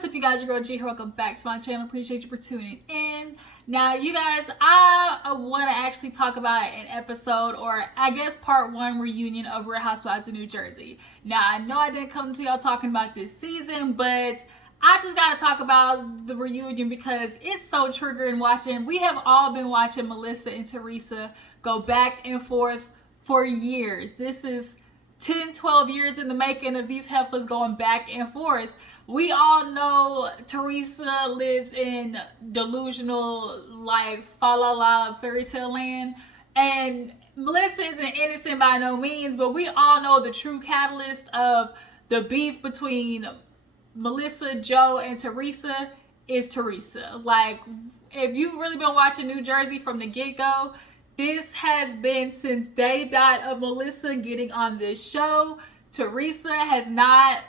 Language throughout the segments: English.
what's up, you guys? Your girl G here. Welcome back to my channel. Appreciate you for tuning in. Now, you guys, I want to actually talk about an episode, or I guess part one reunion of Real Housewives of New Jersey. Now, I know I didn't come to y'all talking about this season, but I just got to talk about the reunion because it's so triggering watching. We have all been watching Melissa and Teresa go back and forth for years. This is 10, 12 years in the making of these heifers going back and forth. We all know Teresa lives in delusional, like, fa la la fairy tale land. And Melissa isn't innocent by no means, but we all know the true catalyst of the beef between Melissa, Joe, and Teresa is Teresa. Like, if you've really been watching New Jersey from the get-go, this has been since day dot of Melissa getting on this show. Teresa has not,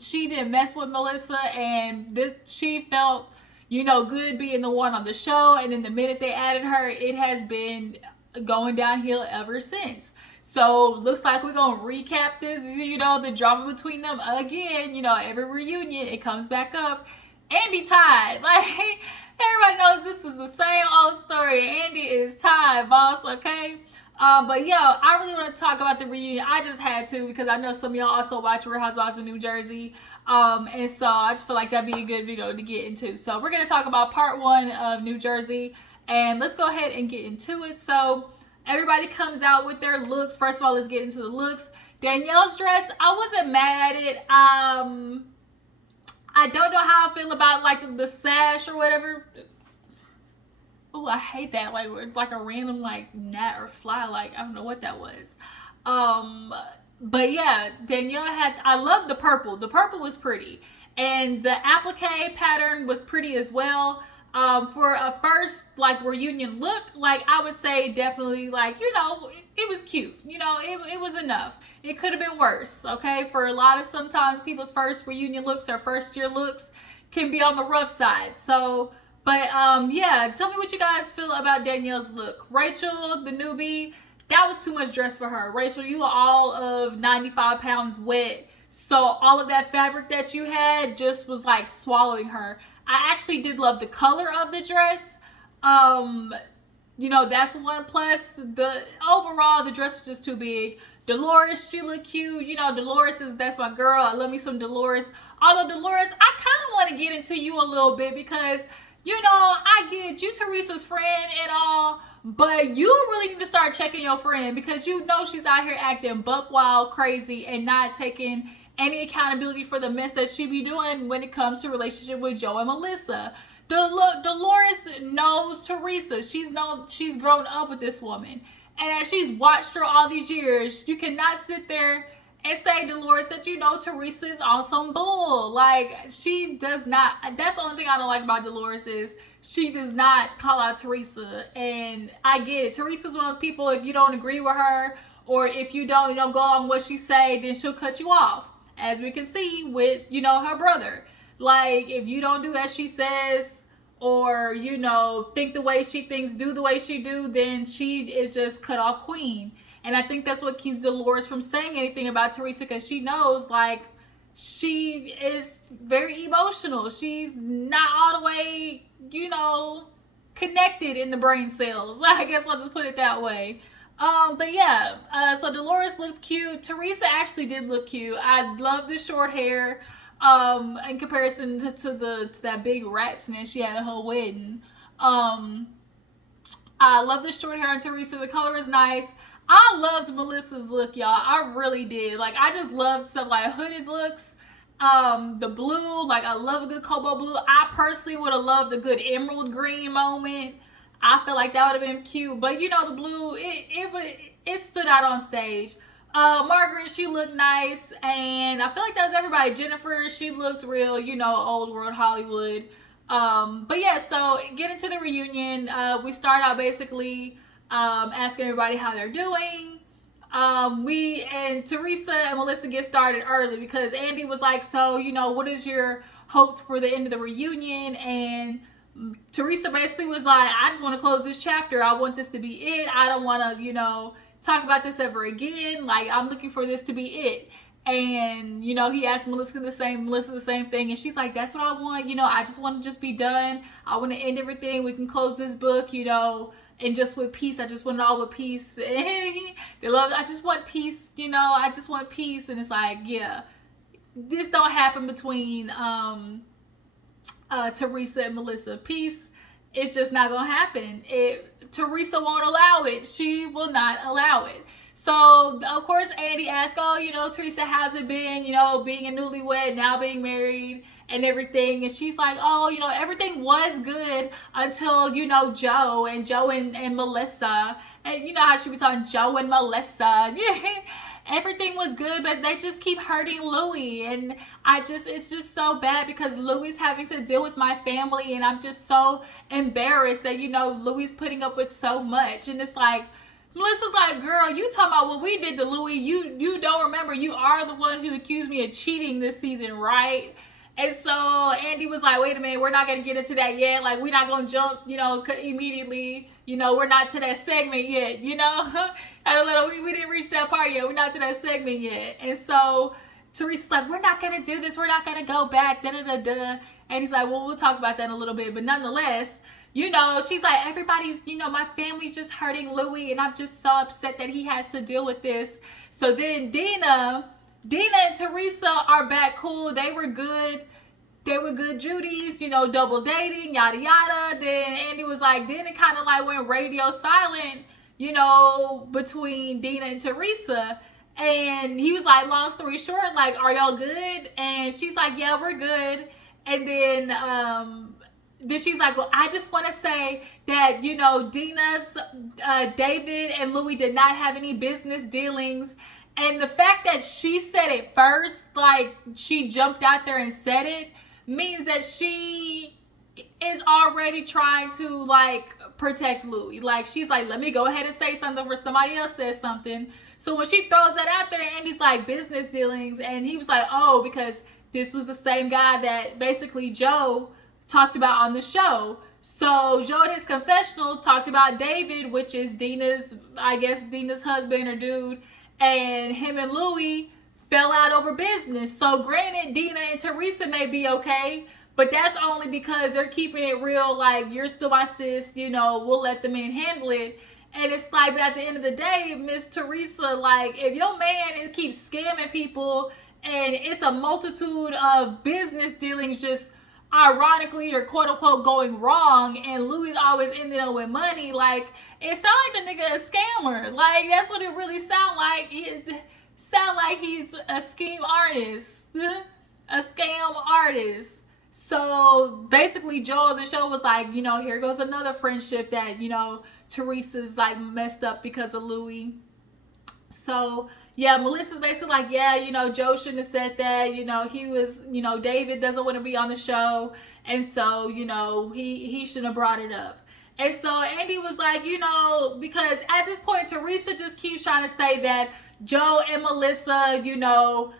she didn't mess with Melissa, and she felt, good being the one on the show. And then the minute they added her, it has been going downhill ever since. So looks like we're gonna recap this, the drama between them again. Every reunion it comes back up. Andy tied, like, everybody knows this is the same old story. Andy is tied, boss, okay? But I really want to talk about the reunion. I just had to because I know some of y'all also watch Real Housewives of New Jersey. And so I just feel like that'd be a good video to get into. So we're going to talk about part one of New Jersey. And let's go ahead and get into it. So everybody comes out with their looks. First of all, let's get into the looks. Danielle's dress, I wasn't mad at it. I don't know how I feel about, like, the sash or whatever. Oh, I hate that. Like a random, like, gnat or fly. Like, I don't know what that was. But yeah, Danielle I love the purple. The purple was pretty. And the applique pattern was pretty as well. For a first, like, reunion look, like, I would say definitely, like, it was cute. It was enough. It could have been worse, okay? For a lot of sometimes people's first reunion looks or first year looks can be on the rough side. So, but, yeah, tell me what you guys feel about Danielle's look. Rachel, the newbie, that was too much dress for her. Rachel, you were all of 95 pounds wet. So all of that fabric that you had just was, like, swallowing her. I actually did love the color of the dress. That's one plus. Overall, the dress was just too big. Dolores, she looked cute. Dolores that's my girl. I love me some Dolores. Although Dolores, I kind of want to get into you a little bit because, I get you Teresa's friend and all, but you really need to start checking your friend because she's out here acting buck wild, crazy, and not taking any accountability for the mess that she be doing when it comes to relationship with Joe and Melissa. Dolores knows Teresa. She's grown up with this woman. And as she's watched her all these years, you cannot sit there and say, Dolores, that Teresa is on some bull. Like, she does not. That's the only thing I don't like about Dolores is she does not call out Teresa. And I get it. Teresa's one of those people, if you don't agree with her or if you don't go on what she say, then she'll cut you off. As we can see with, her brother. Like, if you don't do as she says or, think the way she thinks, do the way she do, then she is just cut off queen. And I think that's what keeps Dolores from saying anything about Teresa because she knows, like, she is very emotional. She's not all the way, connected in the brain cells. I guess I'll just put it that way. But yeah, so Dolores looked cute. Teresa actually did look cute. I love the short hair, in comparison to that big rat's nest she had at her wedding. I love the short hair on Teresa. The color is nice. I loved Melissa's look, y'all. I really did. Like, I just love stuff like hooded looks. The blue, like, I love a good cobalt blue. I personally would have loved a good emerald green moment. I feel like that would have been cute. But, the blue, it stood out on stage. Margaret, she looked nice. And I feel like that was everybody. Jennifer, she looked real, old world Hollywood. But yeah, so get into the reunion. We start out basically asking everybody how they're doing. Teresa and Melissa get started early because Andy was like, so, what is your hopes for the end of the reunion? And Teresa basically was like, I just want to close this chapter. I want this to be it. I don't want to, talk about this ever again. Like, I'm looking for this to be it. And, you know, he asked Melissa the same thing. And she's like, that's what I want. You know, I just want to just be done. I want to end everything. We can close this book, you know, and just with peace. I just want it all with peace. And they love, I just want peace, you know, I just want peace. And it's like, yeah, this don't happen between Teresa and Melissa. Peace, it's just not going to happen. Teresa won't allow it. She will not allow it. So, of course, Andy asked, oh, you know, Teresa, how's it been, you know, being a newlywed, now being married and everything? And she's like, oh, you know, everything was good until, you know, Joe and Melissa. And you know how she be talking, Joe and Melissa. Everything was good, but they just keep hurting Louis. And it's just so bad because Louis having to deal with my family. And I'm just so embarrassed that, you know, Louis putting up with so much. And it's like, Melissa's like, girl, you talking about what we did to Louis. You don't remember. You are the one who accused me of cheating this season, right? And so Andy was like, wait a minute, we're not going to get into that yet. Like, we're not going to jump, you know, immediately. You know, we're not to that segment yet, you know. We didn't reach that part yet. We're not to that segment yet. And so Teresa's like, we're not going to do this. We're not going to go back. Da-da-da-da. And he's like, well, we'll talk about that in a little bit. But nonetheless, you know, she's like, everybody's, you know, my family's just hurting Louis, and I'm just so upset that he has to deal with this. So then Dina and Teresa are back cool. They were good. They were good Judies, you know, double dating, yada, yada. Then Andy was like, then it kind of like went radio silent, you know, between Dina and Teresa. And he was like, long story short, like, are y'all good? And she's like, yeah, we're good. And then she's like, well, I just want to say that, you know, Dina's, David and Louis did not have any business dealings. And the fact that she said it first, like she jumped out there and said it, means that she is already trying to like protect Louis. Like she's like, let me go ahead and say something before somebody else says something. So when she throws that out there, Andy's like, business dealings. And he was like, oh, because this was the same guy that basically Joe talked about on the show. So Joe in his confessional talked about David, which is Dina's husband or dude, and him and Louis fell out over business. So granted, Dina and Teresa may be okay, but that's only because they're keeping it real, like, you're still my sis, you know, we'll let the man handle it. And it's like, but at the end of the day, Miss Teresa, like, if your man keeps scamming people and it's a multitude of business dealings just ironically or quote unquote going wrong, and Louis always ended up with money, like, it sounds like the nigga a scammer. Like, that's what it really sound like. It sound like he's a scheme artist, a scam artist. So basically Joe on the show was like, you know, here goes another friendship that, you know, Teresa's like messed up because of Louis. So yeah, Melissa's basically like, yeah, you know, Joe shouldn't have said that. You know, he was, you know, David doesn't want to be on the show. And so, you know, he shouldn't have brought it up. And so Andy was like, you know, because at this point, Teresa just keeps trying to say that Joe and Melissa, you know,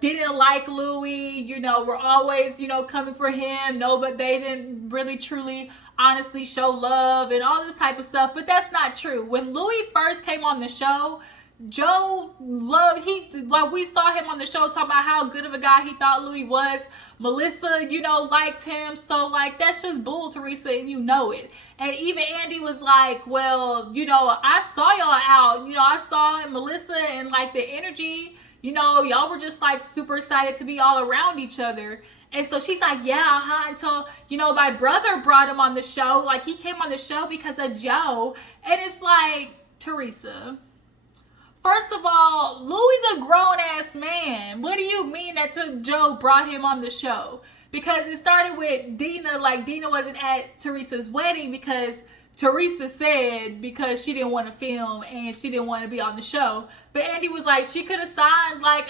didn't like Louis, you know, were always, you know, coming for him. No, but they didn't really, truly, honestly show love and all this type of stuff. But that's not true. When Louis first came on the show, Joe loved, like we saw him on the show talking about how good of a guy he thought Louis was. Melissa, you know, liked him. So like, that's just bull, Teresa, and you know it. And even Andy was like, well, you know, I saw y'all out, you know, I saw Melissa and like the energy, you know, y'all were just like super excited to be all around each other. And so she's like, yeah, until, you know, my brother brought him on the show. Like, he came on the show because of Joe. And it's like, Teresa, first of all, Louis a grown-ass man. What do you mean that Joe brought him on the show? Because it started with Dina, like Dina wasn't at Teresa's wedding because Teresa said because she didn't want to film and she didn't want to be on the show. But Andy was like, she could have signed like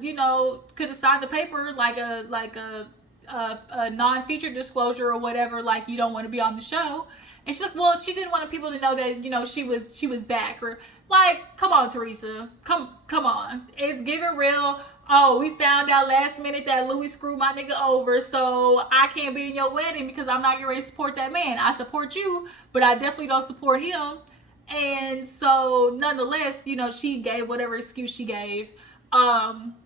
you know, could have signed the paper like a non-feature disclosure or whatever, like you don't want to be on the show. And she's like, well, she didn't want people to know that, you know, she was back. Or like, come on, Teresa, come on, it's giving real. Oh, we found out last minute that Louis screwed my nigga over, so I can't be in your wedding because I'm not getting ready to support that man. I support you, but I definitely don't support him. And so, nonetheless, you know, she gave whatever excuse she gave. Um,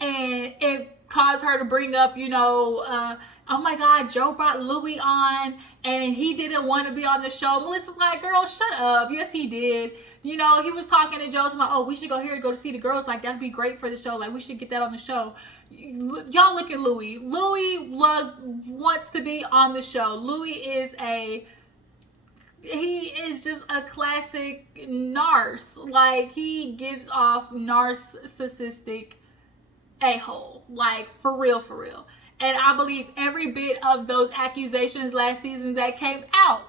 and it caused her to bring up, oh my God, Joe brought Louis on and he didn't want to be on the show. Melissa's like, girl, shut up. Yes, he did. He was talking to Joe, like, oh, we should go here and go to see the girls. Like, that'd be great for the show. Like, we should get that on the show. Y'all look at Louis. Louis wants to be on the show. He is just a classic narc. Like, he gives off narcissistic a-hole. Like, for real, for real. And I believe every bit of those accusations last season that came out.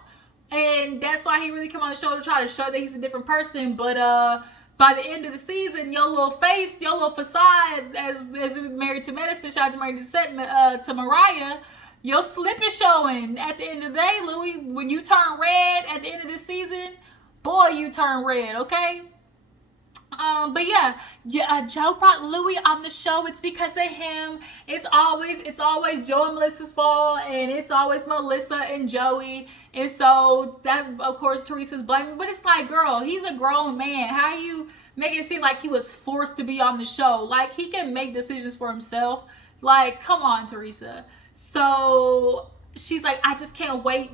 And that's why he really came on the show to try to show that he's a different person. But by the end of the season, your little face, your little facade, as Married to Medicine, shout out to Married to Mariah, your slip is showing at the end of the day, Louis. When you turn red at the end of the season, boy, you turn red, okay? But yeah, Joe brought Louis on the show. It's because of him. It's always Joe and Melissa's fault, and it's always Melissa and Joey. And so that's, of course, Teresa's blaming. But it's like, girl, he's a grown man. How you make it seem like he was forced to be on the show? Like, he can make decisions for himself. Like, come on, Teresa. So she's like, I just can't wait,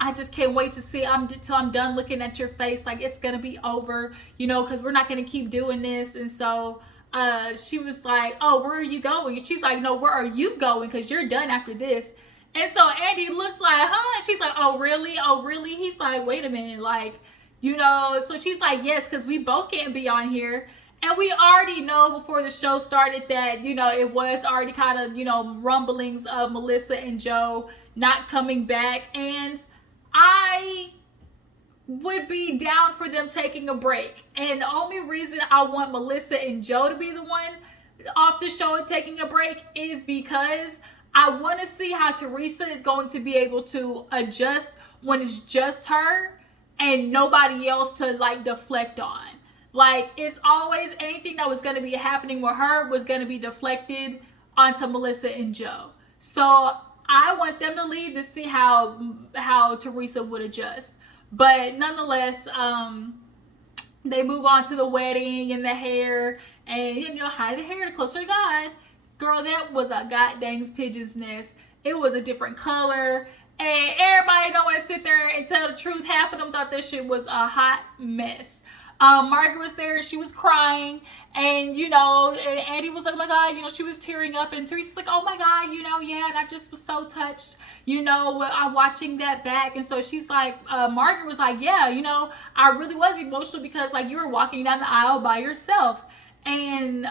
I just can't wait to see till I'm done looking at your face. Like, it's going to be over, because we're not going to keep doing this. And so she was like, oh, where are you going? And she's like, no, where are you going? Because you're done after this. And so Andy looks like, huh? And she's like, oh, really? Oh, really? He's like, wait a minute. Like, so she's like, yes, because we both can't be on here. And we already know before the show started that, it was already kind of, rumblings of Melissa and Joe not coming back. And I would be down for them taking a break. And the only reason I want Melissa and Joe to be the one off the show and taking a break is because I want to see how Teresa is going to be able to adjust when it's just her and nobody else to, like, deflect on. Like, it's always anything that was going to be happening with her was going to be deflected onto Melissa and Joe. So I want them to leave to see how Teresa would adjust. But nonetheless, they move on to the wedding and the hair. And, hide the hair, the closer to God. Girl, that was a goddamn pigeon's nest. It was a different color. And everybody don't want to sit there and tell the truth. Half of them thought this shit was a hot mess. Margaret was there and she was crying, and Andy was like, oh my God, she was tearing up, and Teresa's like, oh my God, yeah, and I just was so touched, I'm watching that back. And so she's like, Margaret was like, yeah, I really was emotional because, like, you were walking down the aisle by yourself. And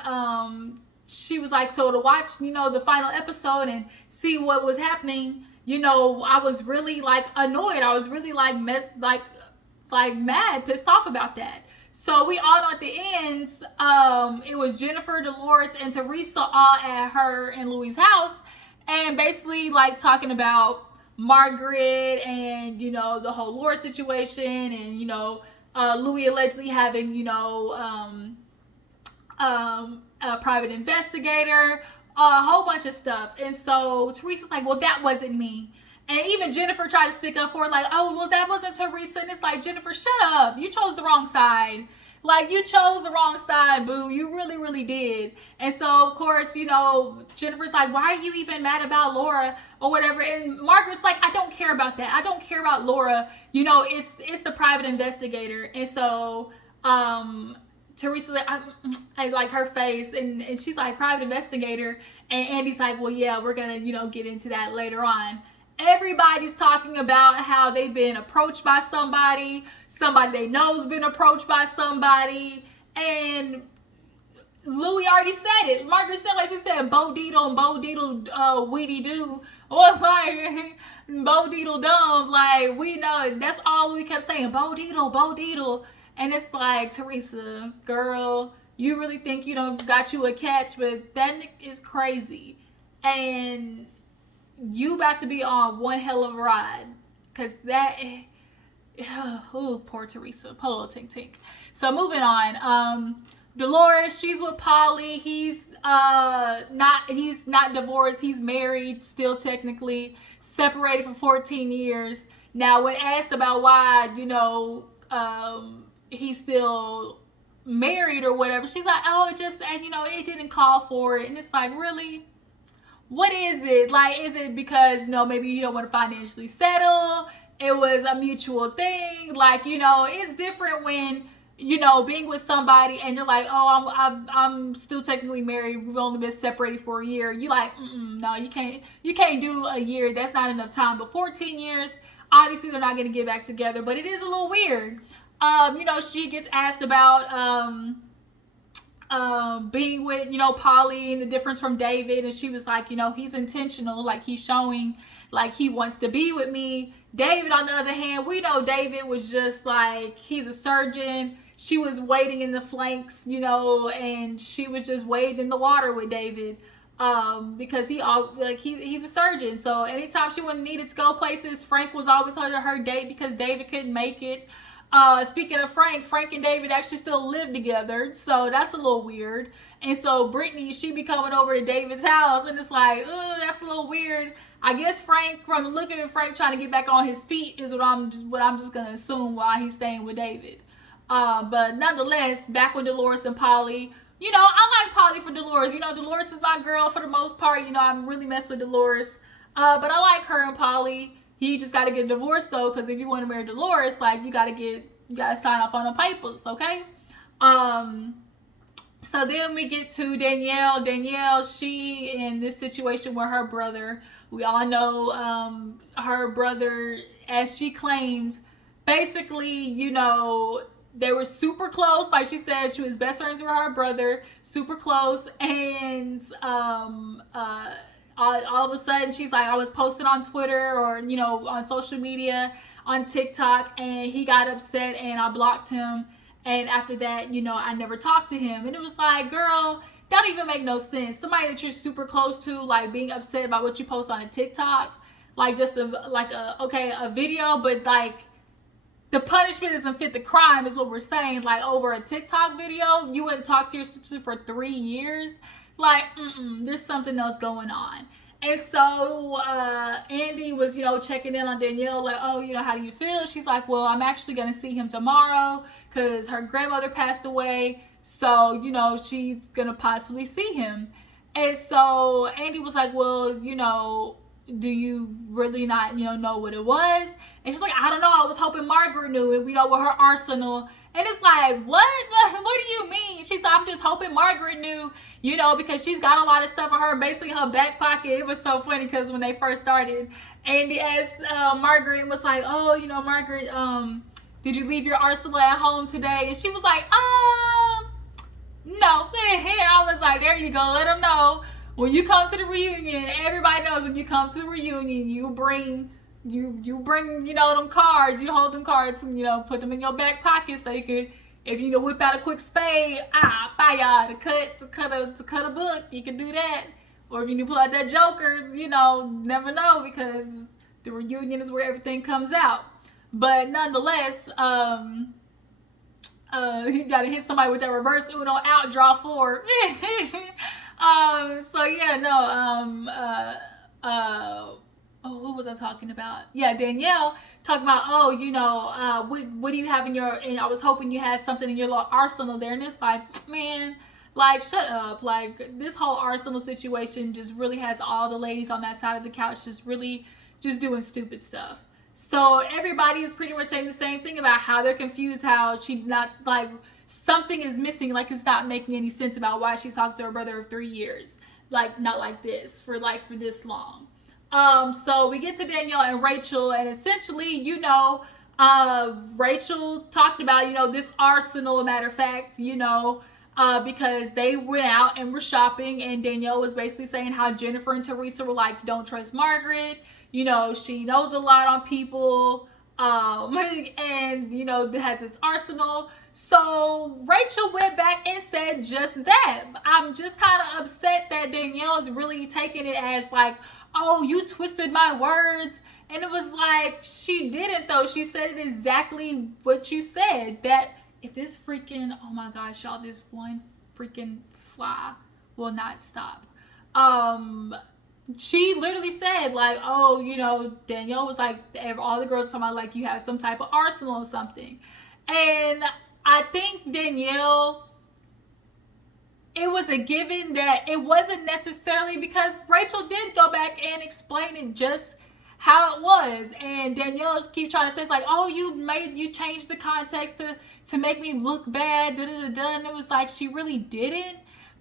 she was like, so to watch, the final episode and see what was happening, I was really, like, annoyed. I was really, like, mad, pissed off about that. So we all know at the end, it was Jennifer, Dolores, and Teresa all at her and Louis' house, and basically, like, talking about Margaret and, the whole Laura situation, and, Louis allegedly having, a private investigator, a whole bunch of stuff. And so Teresa's like, well, that wasn't me. And even Jennifer tried to stick up for it, like, oh, well, that wasn't Teresa. And it's like, Jennifer, shut up. You chose the wrong side. Like, you chose the wrong side, boo. You really, really did. And so, of course, Jennifer's like, why are you even mad about Laura or whatever? And Margaret's like, I don't care about that. I don't care about Laura. It's the private investigator. And so, Teresa, I like her face, and she's like, private investigator. And Andy's like, well, yeah, we're going to, get into that later on. Everybody's talking about how they've been approached by somebody they know's been approached by somebody, and Louis already said it. Margaret said, like she said, Bo Deedle and Bo Deedle Weedy Doo, or like Bo Deedle Dumb. Like, we know that's all we kept saying, Bo Deedle. And it's like, Teresa, girl, you really think got you a catch, but that is crazy. And you about to be on one hell of a ride, because that, oh, poor Teresa, poor little tink. So moving on, Dolores, she's with Polly. He's not divorced. He's married still, technically separated for 14 years. Now, when asked about why, he's still married or whatever. She's like, oh, it just, and it didn't call for it. And it's like, really? What is it? Like, is it because, maybe you don't want to financially settle? It was a mutual thing. Like, it's different when, being with somebody and you're like, oh, I'm still technically married. We've only been separated for a year. You like, no, you can't do a year. That's not enough time. But 14 years, obviously they're not going to get back together. But it is a little weird. She gets asked about being with, Polly and the difference from David. And she was like, he's intentional. Like, he's showing like he wants to be with me. David, on the other hand, we know David was just like, he's a surgeon. She was waiting in the flanks, and she was just wading in the water with David. Because he's a surgeon. So anytime she needed to go places, Frank was always her date because David couldn't make it. Speaking of Frank and David actually still live together, so that's a little weird. And so Brittany, she be coming over to David's house, and it's like, oh, that's a little weird. I guess Frank, from looking at Frank trying to get back on his feet, is what I'm just gonna assume while he's staying with David. But nonetheless, back with Dolores and Polly. I like Polly for Dolores. Dolores is my girl for the most part. I'm really messed with Dolores. But I like her and Polly. You just got to get divorced though, because if you want to marry Dolores, like you got to sign off on the papers, okay? So then we get to Danielle. Danielle, she in this situation with her brother. We all know her brother, as she claims, basically, they were super close. Like she said, she was best friends with her brother, super close, and all of a sudden she's like, I was posting on Twitter or on social media, on TikTok, and he got upset and I blocked him, and after that I never talked to him. And it was like, girl, that don't even make no sense. Somebody that you're super close to, like, being upset about what you post on a TikTok, like just a video, but like the punishment doesn't fit the crime is what we're saying. Like, over a TikTok video, you wouldn't talk to your sister for 3 years. Like, there's something else going on. And so Andy was, checking in on Danielle, like, oh, how do you feel? She's like, well, I'm actually going to see him tomorrow because her grandmother passed away. So, she's going to possibly see him. And so Andy was like, well, do you really not, know what it was? And she's like, I don't know. I was hoping Margaret knew it, with her arsenal. And it's like, what? What do you mean? She's like, I'm just hoping Margaret knew, because she's got a lot of stuff in her, basically her back pocket. It was so funny because when they first started, Andy asked Margaret, was like, oh, Margaret, did you leave your arsenal at home today? And she was like, no. I was like, there you go. Let them know. When you come to the reunion, everybody knows when you come to the reunion, you bring them cards, you hold them cards and, put them in your back pocket so you can, if you whip out a quick spade, to cut a book, you can do that. Or if you pull out that joker, never know, because the reunion is where everything comes out. But nonetheless, you gotta hit somebody with that reverse Uno out, draw 4. So yeah, no, what was I talking about? Yeah, Danielle talking about, what do you have in your, and I was hoping you had something in your little arsenal there. And it's like, man, like, shut up. Like, this whole arsenal situation just really has all the ladies on that side of the couch just really just doing stupid stuff. So everybody is pretty much saying the same thing about how they're confused, how she not, like, something is missing, like it's not making any sense about why she talked to her brother of 3 years, like not like this for this long. So we get to Danielle and Rachel, and essentially, Rachel talked about, this arsenal, matter of fact, because they went out and were shopping, and Danielle was basically saying how Jennifer and Teresa were like, don't trust Margaret, she knows a lot on people, and, has this arsenal. So Rachel went back and said just that. I'm just kind of upset that Danielle is really taking it as like, oh, you twisted my words. And it was like, she didn't though. She said it exactly what you said. That if this freaking, oh my gosh, y'all, this one freaking fly will not stop. She literally said like, oh, Danielle was like, all the girls talking about like you have some type of arsenal or something. And I think Danielle, it was a given that it wasn't necessarily, because Rachel did go back and explain it just how it was, and Danielle keep trying to say it's like, oh, you changed the context to make me look bad, da da da da, and it was like she really didn't.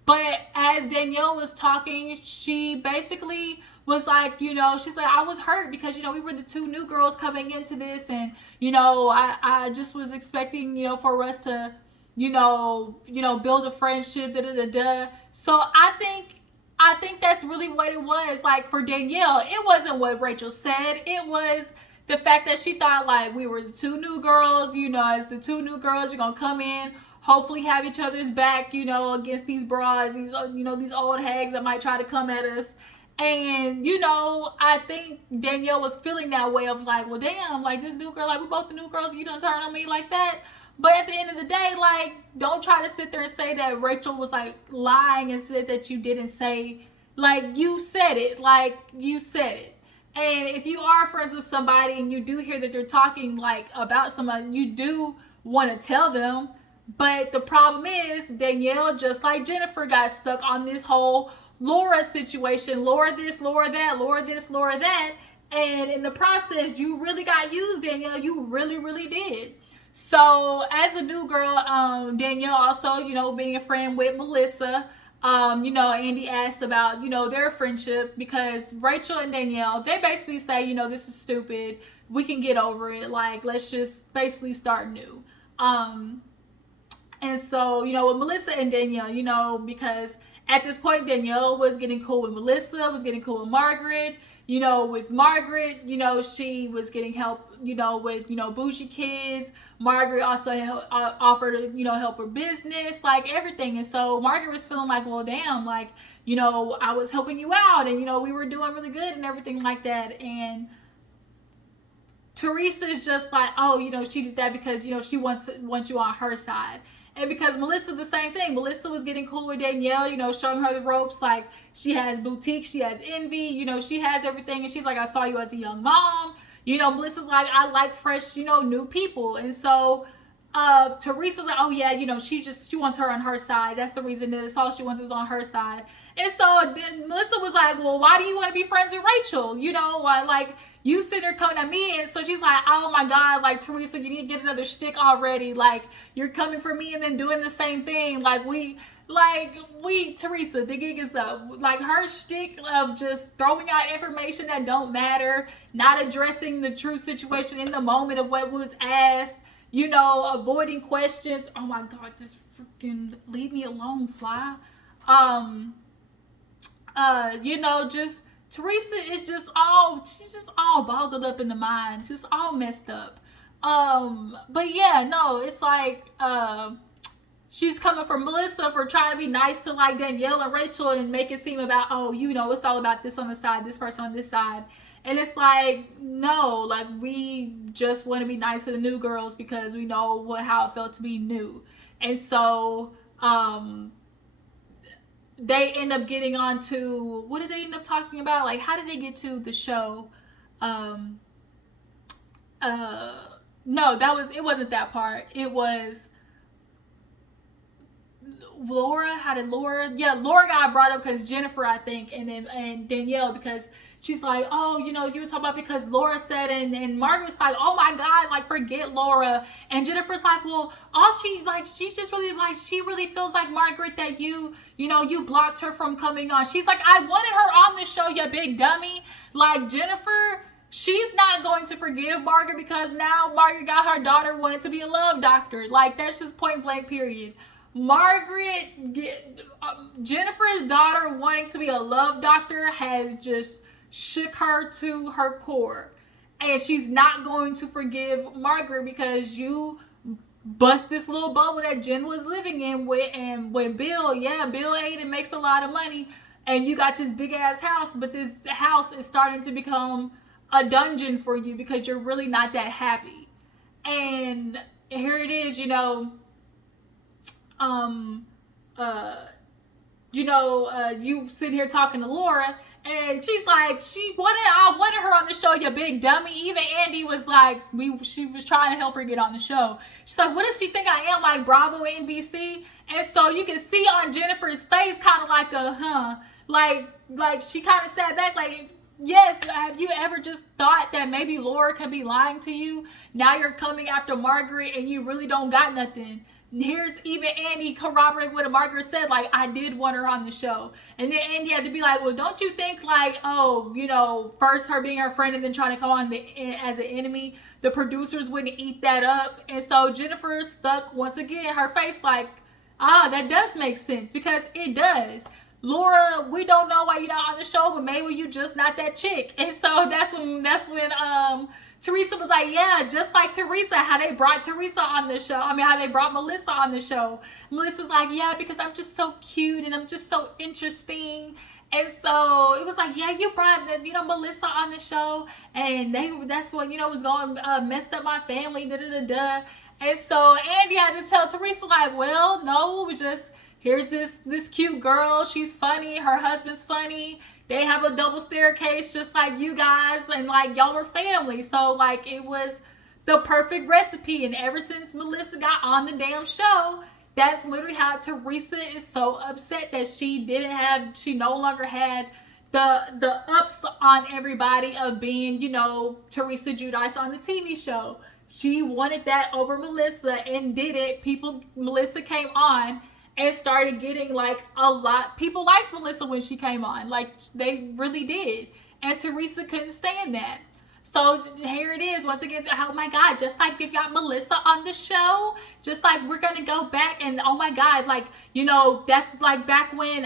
But as Danielle was talking, she basically was like, she's like, I was hurt because, we were the two new girls coming into this, and, I just was expecting, for us to, build a friendship, da da da da. So I think that's really what it was. Like, for Danielle, it wasn't what Rachel said. It was the fact that she thought, like, we were the two new girls, as the two new girls, you're going to come in, hopefully have each other's back, against these bras, these old hags that might try to come at us. And, I think Danielle was feeling that way of like, well, damn, like, this new girl, like, we both the new girls, you don't turn on me like that. But at the end of the day, like, don't try to sit there and say that Rachel was, like, lying and said that you didn't say, like, you said it. Like, you said it. And if you are friends with somebody and you do hear that they're talking, like, about somebody, you do want to tell them. But the problem is, Danielle, just like Jennifer, got stuck on this whole Laura situation. Laura this, Laura that, Laura this, Laura that. And in the process, you really got used, Danielle. You really, really did. So as a new girl, Danielle also, being a friend with Melissa, Andy asked about, their friendship, because Rachel and Danielle, they basically say, this is stupid. We can get over it. Like, let's just basically start new. And so, with Melissa and Danielle, because at this point, Danielle was getting cool with Melissa, was getting cool with Margaret. With Margaret, she was getting help, with, bougie kids. Margaret also offered to, help her business, like everything. And so Margaret was feeling like, well, damn, like, I was helping you out and, we were doing really good and everything like that. And Teresa is just like, oh, she did that because, she wants you on her side. And because Melissa, the same thing. Melissa was getting cool with Danielle, showing her the ropes. Like, she has boutique, she has envy, she has everything. And she's like, I saw you as a young mom. Melissa's like, I like fresh, new people. And so Teresa's like, oh yeah, she wants her on her side. That's the reason that it's all she wants is on her side. And so Melissa was like, well, why do you want to be friends with Rachel? Like, you sit there coming at me. And so she's like, oh my God, like, Teresa, you need to get another shtick already. Like, you're coming for me and then doing the same thing. Like, Teresa, the gig is up. Like, her shtick of just throwing out information that don't matter, not addressing the true situation in the moment of what was asked, avoiding questions. Oh my God, just freaking leave me alone, fly. Just Teresa is she's just all boggled up in the mind, just all messed up. But yeah, no, it's like, she's coming for Melissa for trying to be nice to like Danielle and Rachel and make it seem about, oh, it's all about this on the side, this person on this side. And it's like, no, like, we just want to be nice to the new girls because we know how it felt to be new. And so, they end up getting on to, what did they end up talking about? Like, how did they get to the show? No, it wasn't that part. It was Laura. Laura got brought up because Jennifer, I think, and Danielle, because she's like, oh, you were talking about because Laura said, and Margaret's like, oh my God, like, forget Laura. And Jennifer's like, well, she really feels like, Margaret, that you blocked her from coming on. She's like, I wanted her on the show, you big dummy. Like, Jennifer, she's not going to forgive Margaret because now Margaret got her daughter wanted to be a love doctor. Like, that's just point blank, period. Jennifer's daughter wanting to be a love doctor has just shook her to her core. And she's not going to forgive Margaret because you bust this little bubble that Jen was living in with Bill. Yeah, Bill ate and makes a lot of money. And you got this big ass house, but this house is starting to become a dungeon for you because you're really not that happy. And here it is, you sitting here talking to Laura, And she's like, I wanted her on the show, you big dummy. Even Andy was like, she was trying to help her get on the show. She's like, what does she think I am, like Bravo, NBC? And so you can see on Jennifer's face kind of like like she kind of sat back like, yes, have you ever just thought that maybe Laura could be lying to you? Now you're coming after Margaret and you really don't got nothing. Here's even Andy corroborating what Margaret said, like, I did want her on the show. And then Andy had to be like, well, don't you think, like, oh, you know, first her being her friend and then trying to come on as an enemy, the producers wouldn't eat that up. And so Jennifer stuck, once again, her face like, that does make sense, because it does. Laura, we don't know why you're not on the show, but maybe you just not that chick. And so that's when Teresa was like, yeah, just like Teresa, how they brought Teresa on the show. I mean, how they brought Melissa on the show. Melissa's like, yeah, because I'm just so cute and I'm just so interesting. And so it was like, yeah, you brought Melissa on the show, and that's what was going messed up my family. And so Andy had to tell Teresa like, well, no, it was just, here's this cute girl. She's funny. Her husband's funny. They have a double staircase just like you guys, and like y'all were family. So like it was the perfect recipe. And ever since Melissa got on the damn show, that's literally how Teresa is so upset that she no longer had the ups on everybody of being, Teresa Giudice on the TV show. She wanted that over Melissa and did it. Melissa came on and started getting like a lot. People liked Melissa when she came on. Like they really did. And Teresa couldn't stand that. So here it is once again. Oh my God, just like we got Melissa on the show, just like we're gonna go back and oh my God, like, that's like back when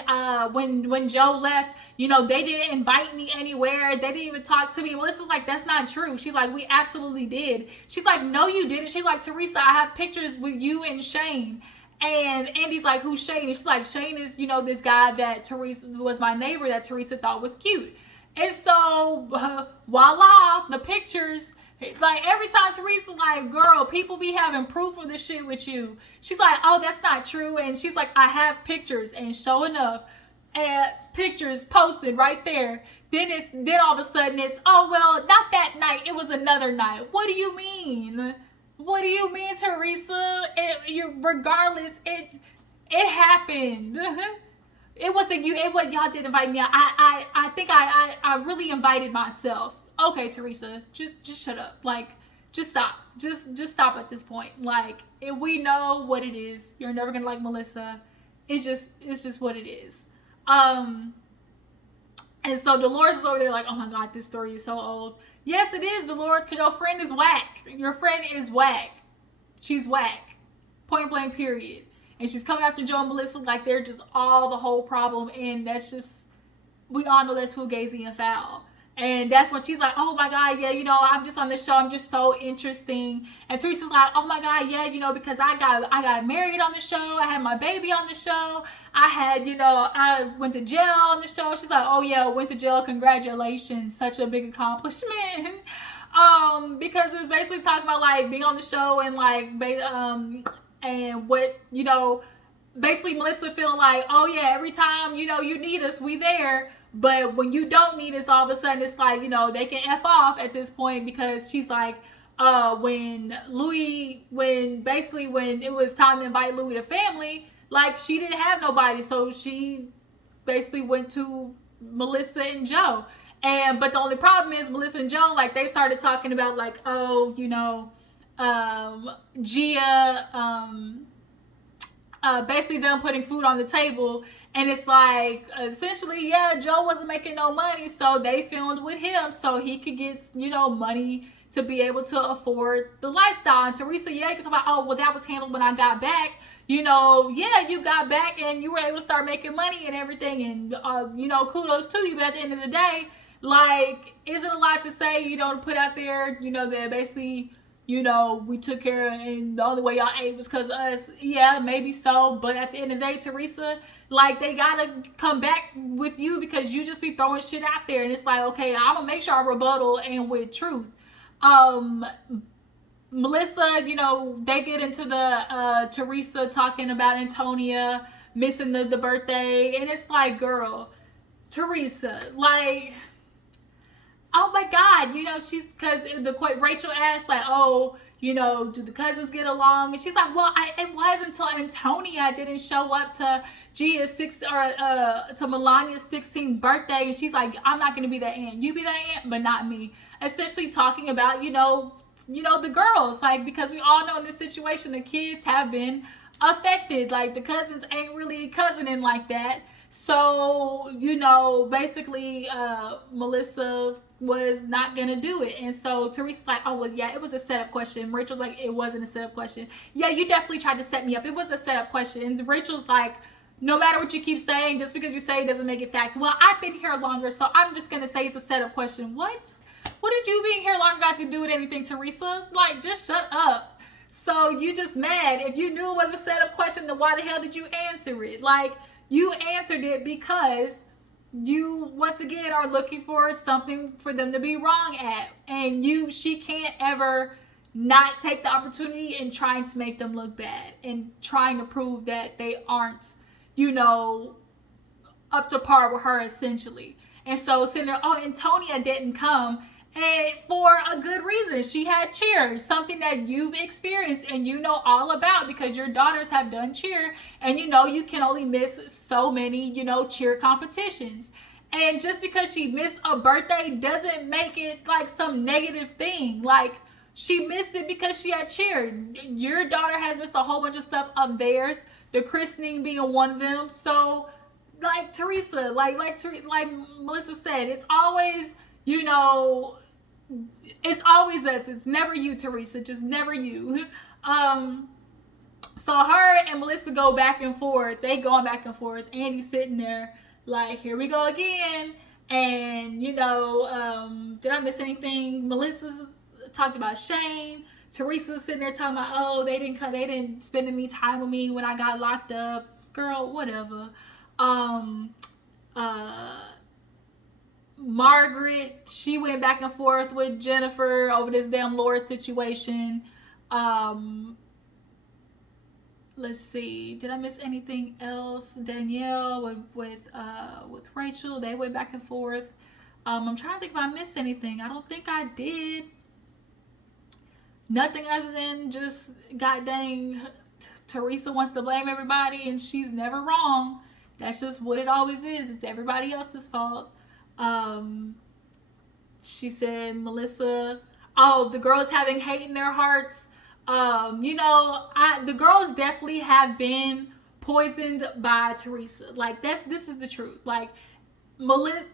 Joe left, they didn't invite me anywhere. They didn't even talk to me. Melissa's like, that's not true. She's like, we absolutely did. She's like, no, you didn't. She's like, Teresa, I have pictures with you and Shane. And Andy's like, who's Shane? And she's like, Shane is, this guy that Teresa was my neighbor that Teresa thought was cute. And so, voila, the pictures, like every time Teresa like, girl, people be having proof of this shit with you. She's like, oh, that's not true. And she's like, I have pictures. And sure enough, pictures posted right there. Then all of a sudden it's, oh, well, not that night. It was another night. What do you mean? What do you mean, Teresa? Regardless, it happened. It wasn't you. Y'all didn't invite me. I think I really invited myself. Okay, Teresa, just shut up. Like, just stop. Just stop at this point. Like, if we know what it is, you're never gonna like Melissa. It's just what it is. And so Dolores is over there like, oh my God, this story is so old. Yes, it is, Dolores, because your friend is whack. Your friend is whack. She's whack. Point blank, period. And she's coming after Joe and Melissa like they're just all the whole problem. And that's just, we all know that's fugazi and foul. And that's when she's like, oh my God, yeah, I'm just on this show. I'm just so interesting. And Teresa's like, oh my God, yeah, because I got married on the show. I had my baby on the show. I had, I went to jail on the show. She's like, oh yeah, went to jail. Congratulations. Such a big accomplishment. Because it was basically talking about like being on the show and like, and what, basically Melissa feeling like, oh yeah, every time, you need us, we there. But when you don't need us, all of a sudden it's like, they can F off at this point, because she's like, when it was time to invite Louis to family, like she didn't have nobody. So she basically went to Melissa and Joe. But the only problem is Melissa and Joe, like they started talking about like, oh, Gia, basically them putting food on the table. And it's like, essentially, yeah, Joe wasn't making no money, so they filmed with him so he could get, money to be able to afford the lifestyle. And Teresa, yeah, because I'm like, oh, well, that was handled when I got back. Yeah, you got back and you were able to start making money and everything. And, kudos to you. But at the end of the day, like, is it a lot to say, to put out there, that basically, we took care of, and the only way y'all ate was because of us? Yeah, maybe so. But at the end of the day, Teresa, like, they gotta come back with you because you just be throwing shit out there. And it's like, okay, I'm gonna make sure I rebuttal and with truth. Melissa, they get into the Teresa talking about Antonia missing the birthday. And it's like, girl, Teresa, like, oh my God, she's, because Rachel asked, like, oh, do the cousins get along? And she's like, well, it wasn't until Antonia didn't show up to to Melania's 16th birthday. And she's like, I'm not going to be that aunt. You be that aunt, but not me. Essentially talking about, the girls, like, because we all know in this situation, the kids have been affected. Like, the cousins ain't really cousining like that. So, basically, Melissa was not gonna do it. And so Teresa's like, oh, well, yeah, it was a setup question. Rachel's like, it wasn't a setup question. Yeah, you definitely tried to set me up. It was a setup question. And Rachel's like, no matter what you keep saying, just because you say it doesn't make it fact. Well, I've been here longer, so I'm just gonna say it's a setup question. What? What did you being here longer got to do with anything, Teresa? Like, just shut up. So you just mad. If you knew it was a setup question, then why the hell did you answer it? Like, you answered it because you, once again, are looking for something for them to be wrong at. And she can't ever not take the opportunity and trying to make them look bad and trying to prove that they aren't, up to par with her, essentially. And so sitting there, oh, Antonia didn't come. And for a good reason. She had cheer, something that you've experienced and all about because your daughters have done cheer, and you can only miss so many, cheer competitions. And just because she missed a birthday doesn't make it like some negative thing. Like, she missed it because she had cheer. Your daughter has missed a whole bunch of stuff of theirs, the christening being one of them. So, like Teresa, like Melissa said, it's always, it's always us. It's never you, Teresa. Just never you. So her and Melissa go back and forth. They going back and forth. Andy's sitting there like, here we go again. And, did I miss anything? Melissa talked about Shane. Teresa's sitting there talking about, oh, they didn't spend any time with me when I got locked up. Girl, whatever. Margaret, she went back and forth with Jennifer over this damn Laura situation. Let's see, did I miss anything else? Danielle with Rachel, they went back and forth. I'm trying to think if I missed anything. I don't think I did. Nothing other than just, god dang, Teresa wants to blame everybody and she's never wrong. That's just what it always is. It's everybody else's fault. She said, Melissa, oh, the girls having hate in their hearts. The girls definitely have been poisoned by Teresa. Like, this is the truth. Like,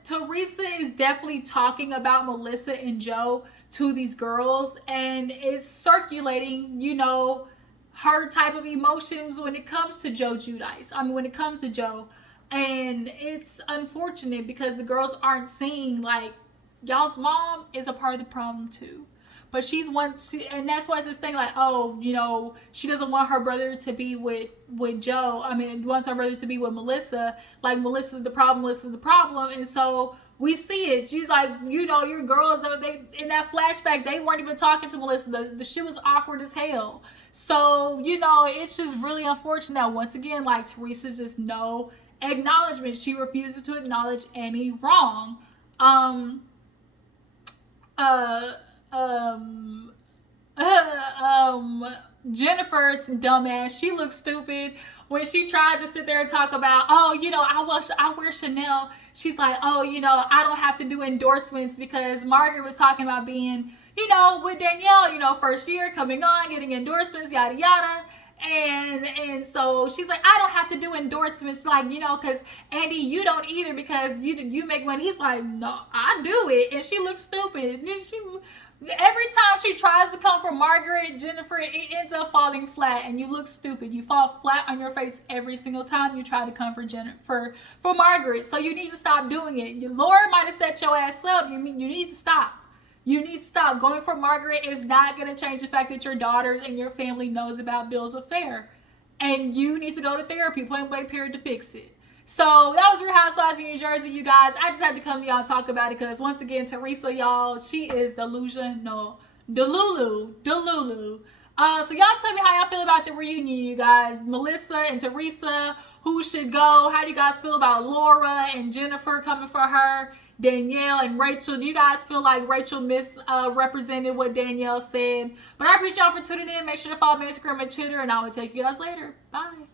Teresa is definitely talking about Melissa and Joe to these girls, and it's circulating, her type of emotions when it comes to Joe Giudice. I mean, when it comes to Joe. And it's unfortunate because the girls aren't seeing, like, y'all's mom is a part of the problem too. But and that's why it's this thing like, oh, she doesn't want her brother to be with Joe. I mean, wants her brother to be with Melissa. Like, Melissa's the problem, And so we see it. She's like, your girls, they in that flashback, they weren't even talking to Melissa. The shit was awkward as hell. So, it's just really unfortunate. Once again, like, Teresa's just no acknowledgement. She refuses to acknowledge any wrong. Jennifer's dumbass, she looks stupid when she tried to sit there and talk about, oh, I wear Chanel. She's like, oh, I don't have to do endorsements because Margaret was talking about being, with Danielle, first year coming on, getting endorsements, yada yada. And so she's like, I don't have to do endorsements, like, because Andy, you don't either because you make money. He's like, no, I do it. And she looks stupid. And every time she tries to come for Margaret, Jennifer, it ends up falling flat, and you look stupid. You fall flat on your face every single time you try to come for Jennifer, for Margaret. So you need to stop doing it. Laura might have set your ass up. You need to stop. You need to stop. Going for Margaret is not going to change the fact that your daughters and your family knows about Bill's affair. And you need to go to therapy, point blank period, to fix it. So that was Real Housewives of New Jersey, you guys. I just had to come to y'all and talk about it because, once again, Teresa, y'all, she is delusional. Delulu. So y'all tell me how y'all feel about the reunion, you guys. Melissa and Teresa, who should go? How do you guys feel about Laura and Jennifer coming for her? Danielle and Rachel. Do you guys feel like Rachel misrepresented what Danielle said? But I appreciate y'all for tuning in. Make sure to follow me on Instagram and Twitter, and I will take you guys later. Bye.